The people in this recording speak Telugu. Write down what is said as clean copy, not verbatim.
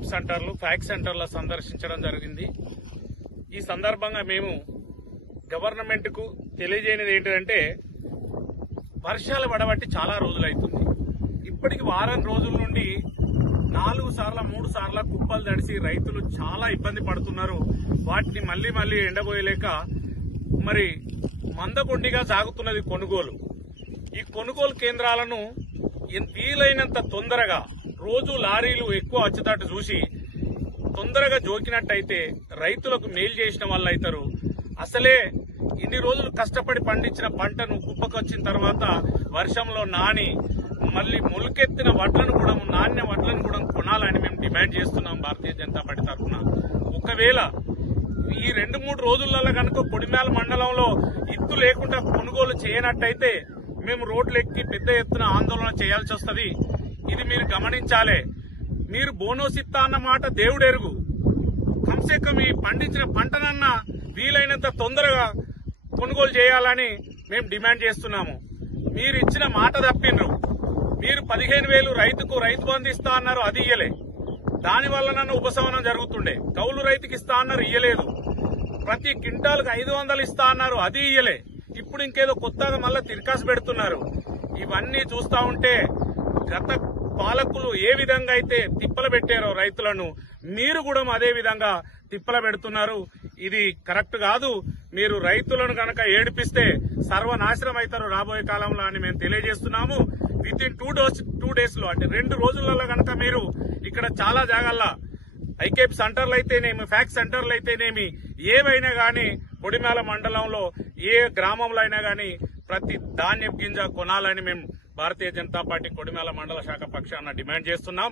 ఐకేపీ సెంటర్లు, ఫ్యాక్స్ సెంటర్ల సందర్శించడం జరిగింది. ఈ సందర్భంగా మేము గవర్నమెంట్ కు తెలియజేయనిది ఏంటంటే, వర్షాలు పడబట్టి చాలా రోజులైతుంది. ఇప్పటికి వారం రోజుల నుండి 4 సార్లు 3 సార్లు కుప్పలు తడిసి రైతులు చాలా ఇబ్బంది పడుతున్నారు. వాటిని మళ్లీ ఎండబోయలేక మరి మందకొండిగా సాగుతున్నది కొనుగోలు. ఈ కొనుగోలు కేంద్రాలను వీలైనంత తొందరగా, రోజు లారీలు ఎక్కువ వచ్చేటట్టు చూసి తొందరగా జోకినట్టయితే రైతులకు మేలు చేసిన వాళ్ళు అవుతారు. అసలే ఇన్ని రోజులు కష్టపడి పండించిన పంటను కుప్పకొచ్చిన తర్వాత వర్షంలో నాని మళ్లీ మొలకెత్తిన వడ్లను కూడా, నాణ్య వడ్లను కూడా కొనాలని మేము డిమాండ్ చేస్తున్నాం భారతీయ జనతా పార్టీ తరఫున. ఒకవేళ ఈ 2-3 రోజులలో కనుక కొడిమ్యాల మండలంలో ఇత్తు లేకుండా కొనుగోలు చేయనట్టయితే మేము రోడ్లెక్కి పెద్ద ఎత్తున ఆందోళన చేయాల్సి వస్తుంది. ఇది మీరు గమనించాలి. మీరు బోనస్ ఇస్తా అన్న మాట దేవుడెరుగు. కమ్సేకం ఈ పండించిన పంటనన్నా వీలైనంత తొందరగా కొనుగోలు చేయాలని మేము డిమాండ్ చేస్తున్నాము. మీరు ఇచ్చిన మాట తప్పిండ్రు. మీరు 15,000 రైతుకు రైతు బంధు ఇస్తా అన్నారు, అది ఇయ్యలే. దానివల్ల నన్ను ఉపశమనం జరుగుతుండే. కౌలు రైతుకి ఇస్తా అన్నారు, ఇయ్యలేదు. ప్రతి క్వింటాల్కు 500 ఇస్తా అన్నారు, అది ఇయ్యలే. ఇప్పుడు ఇంకేదో కొత్తగా మళ్ళా తిరకాసు పెడుతున్నారు. ఇవన్నీ చూస్తా ఉంటే గత పాలకులు ఏ విధంగా అయితే తిప్పలు పెట్టారో రైతులను, మీరు కూడా అదే విధంగా తిప్పల పెడుతున్నారు. ఇది కరెక్ట్ కాదు. మీరు రైతులను గనక ఏడిపిస్తే సర్వనాశనం అవుతారు రాబోయే కాలంలో అని మేము తెలియజేస్తున్నాము. విత్ ఇన్ 2 days లో, అంటే 2 రోజులలో గనక మీరు ఇక్కడ చాలా జాగాల్లో ఐకేపీ సెంటర్లు అయితేనేమి, ఫ్యాక్స్ సెంటర్లు అయితేనేమి, ఏవైనా గానీ కొడిమ్యాల మండలంలో ఏ గ్రామంలో అయినా గానీ ప్రతి ధాన్యం గింజ కొనాలని మేము భారతీయ జనతా పార్టీ కొడిమ్యాల మండల శాఖ పక్షాన డిమాండ్ చేస్తున్నాం.